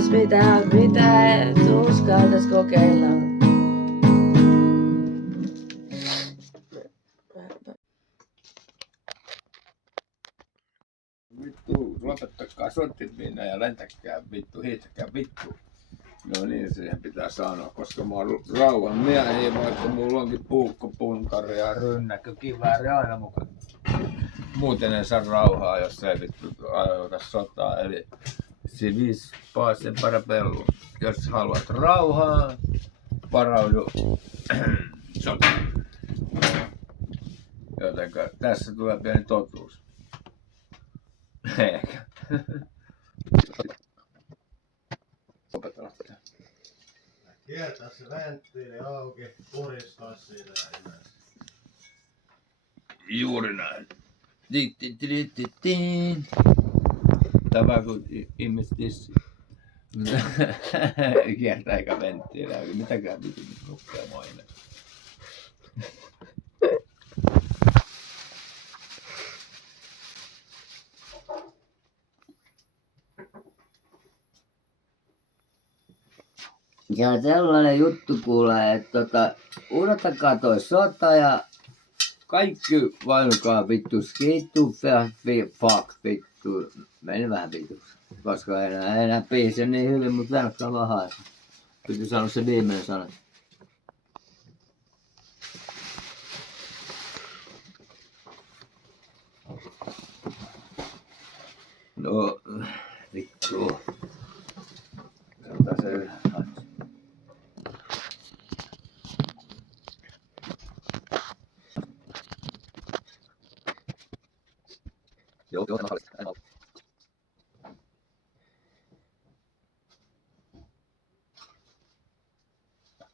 ois mitään, mitä et uskaltais kokeilla. Vittu, lopettakaa sorttimina ja lentäkää vittu, heittäkää vittu. No niin, siihen pitää sanoa, koska mä oon rauhan miehiä, vaikka mulla onkin puukko, punkari ja rynnäkkö, kivääri aina mukana. Muuten en saa rauhaa, jos ei vittu aiheuta sotaa, eli civis pace para bellum. Jos haluat rauhaa, varaudu sotaan. Jotenka tässä tulee pieni totuus. Ehkä. Lopetellaan sitä. Kiertää se venttiili auki, puristaa siitä ja Juuri näin. Tämä kun ihmiset tissi. Kiertää eikä venttiili auki. Mitäkään vittu nukkea moinen. Se on sellainen juttu kuulee, että unohtakaa toi sota ja kaikki vainukaa vittu skittu, fuck vittu. Meni vähän vittu, koska ei enää biisi niin hyvin, mutta vainukaa vaan hae. Piti sanoa se viimeinen sana. No, vittu. Katsotaan se ylhäällä. Joo, en mahdollista. En mahdollista.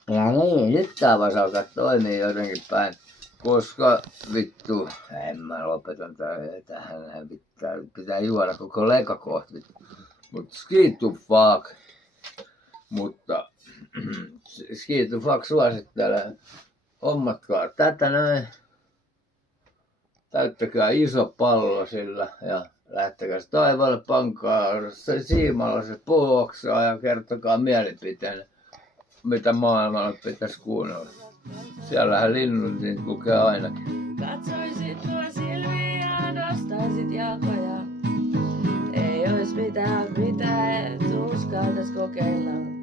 Ja niin, nyt tää vasauka toimii jotenkin päin. Koska vittu, en mä lopetan tähän pitää juoda koko leka kohta vittu. Mut ski to fuck. Mutta ski to fuck suosittelee. Hommatkaa tätä näin. Täyttäkää iso pallo sillä ja lähtekää taivaalle, pankaa siimalla se puoksaa ja kertokaa mielipiteen, mitä maailmalla pitäisi kuunnella. Siellähän linnut niin lukee ainakin. Katsoisit mua silmiin ja nostaisit jalkoja. Ei ois mitään, mitä et uskaltais kokeilla.